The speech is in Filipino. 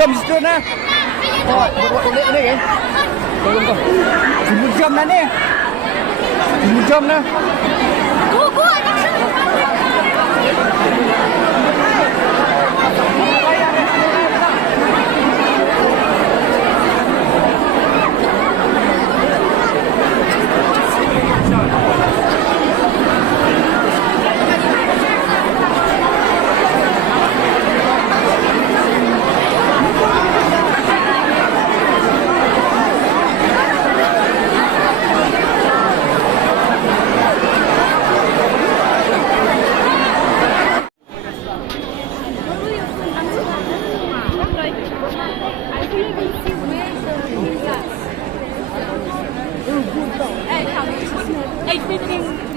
jam situ na. Oh, ini kan. Tolong kau. 10 jam na ni. 10 jam na. Go. I couldn't see where the